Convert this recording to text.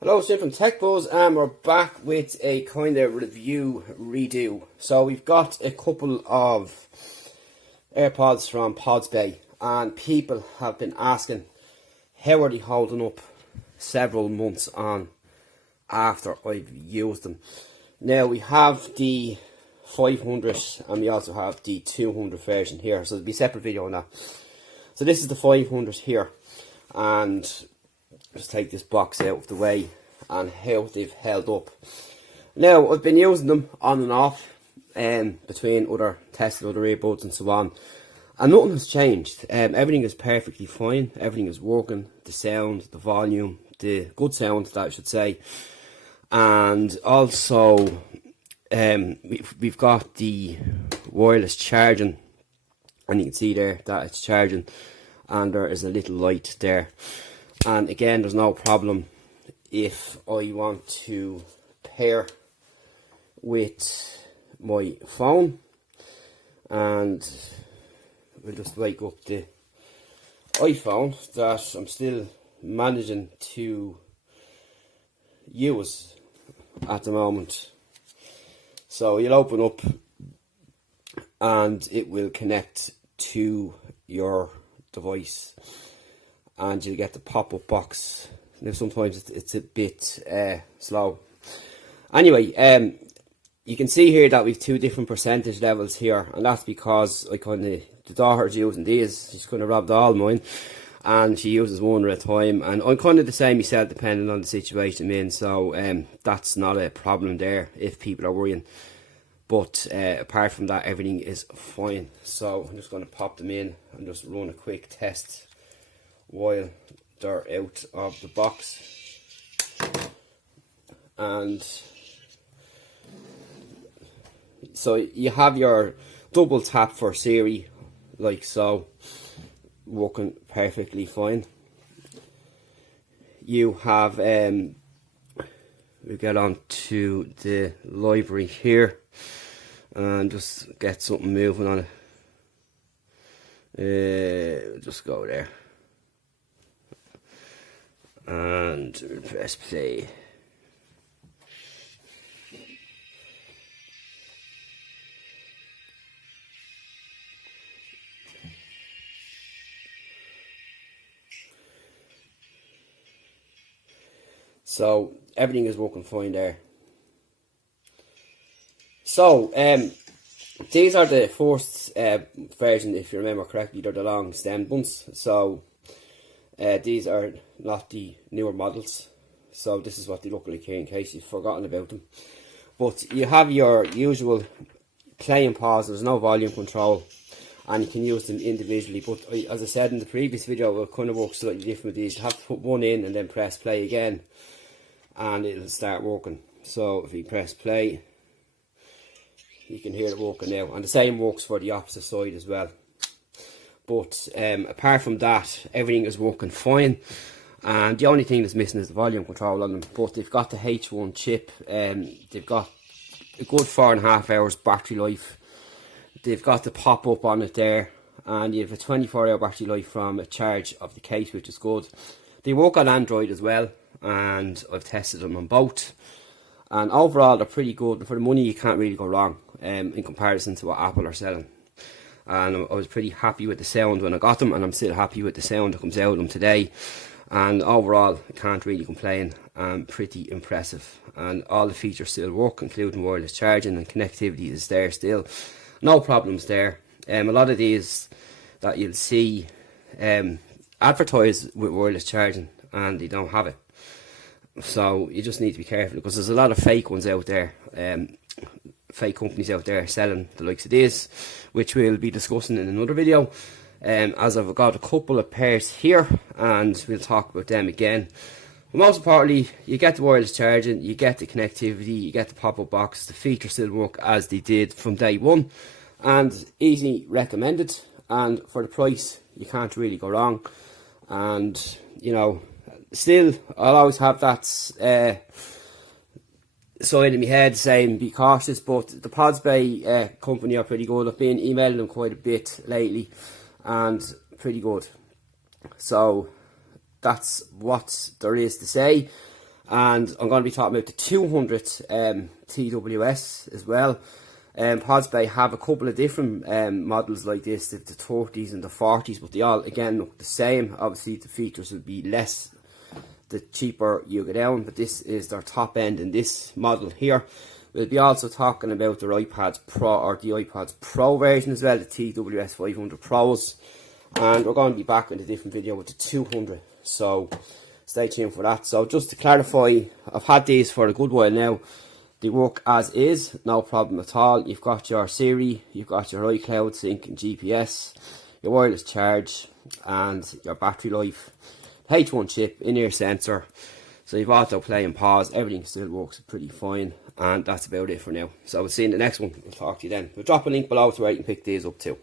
Hello, Sim from Tech Buzz, and we're back with a kind of review redo. So we've got a couple of AirPods from Podsbay, and people have been asking how are they holding up several months on after I've used them. Now we have the 500 and we also have the 200 version here, so there'll be a separate video on that. So this is the 500 here, and just take this box out of the way and how they've held up. Now I've been using them on and off between other tested other earbuds and so on, and nothing has changed. Everything is perfectly fine, everything is working, the sound, the volume, the good sound that I should say. And also we've got the wireless charging, and you can see there that it's charging, and there is a little light there. And again, there's no problem if I want to pair with my phone, and we'll just wake up the iPhone that I'm still managing to use at the moment. So you'll open up and it will connect to your device, and you'll get the pop-up box. Now sometimes it's a bit slow. Anyway, you can see here that we've two different percentage levels here, and that's because the daughter's using these. She's kind of robbed all mine, and she uses one at a time, and I'm kind of the same myself depending on the situation I'm in, so that's not a problem there if people are worrying. But apart from that, everything is fine. So I'm just going to pop them in and just run a quick test while they're out of the box. And so you have your double tap for Siri, like so, working perfectly fine. You have we get on to the library here and just get something moving on it. Just go there and press play. So everything is working fine there. So these are the first version, if you remember correctly. They're the long stemmed ones. So these are not the newer models. So this is what they look like here, in case you've forgotten about them. But you have your usual play and pause. There's no volume control, and you can use them individually. But as I said in the previous video, it kind of works slightly different with these. You have to put one in and then press play again, and it'll start working. So if you press play, you can hear it working now, and the same works for the opposite side as well. But apart from that, everything is working fine, and the only thing that's missing is the volume control on them. But they've got the H1 chip, they've got a good 4.5 hours battery life, they've got the pop-up on it there, and you have a 24-hour battery life from a charge of the case, which is good. They work on Android as well, and I've tested them on both, and overall they're pretty good, and for the money you can't really go wrong in comparison to what Apple are selling. And I was pretty happy with the sound when I got them, and I'm still happy with the sound that comes out of them today. And overall, I can't really complain. Pretty impressive, and all the features still work, including wireless charging, and connectivity is there still. No problems there. A lot of these that you'll see advertise with wireless charging, and they don't have it. So you just need to be careful, because there's a lot of fake ones out there, fake companies out there selling the likes of this, which we'll be discussing in another video. As I've got a couple of pairs here, and we'll talk about them again. But most importantly, you get the wireless charging, you get the connectivity, you get the pop-up box. The features still work as they did from day one, and easily recommended. And for the price, you can't really go wrong. And, you know, still, I'll always have that side in my head saying be cautious, but the Podsbay company are pretty good. I've been emailing them quite a bit lately, and pretty good. So that's what there is to say. And I'm going to be talking about the 200 TWS as well. Podsbay have a couple of different models like this, the 30s and the 40s, but they all again look the same. Obviously the features will be less the cheaper you go down, but this is their top end in this model here. We'll be also talking about their iPads Pro, or the iPads Pro version as well, the TWS 500 Pros. And we're going to be back in a different video with the 200, so stay tuned for that. So just to clarify, I've had these for a good while now. They work as is, no problem at all. You've got your Siri, you've got your iCloud sync and GPS, your wireless charge, and your battery life. H1 chip, in-ear sensor, so you've autoplay and pause. Everything still works pretty fine, and that's about it for now. So we'll see you in the next one. We'll talk to you then. We'll drop a link below to where you can pick these up too.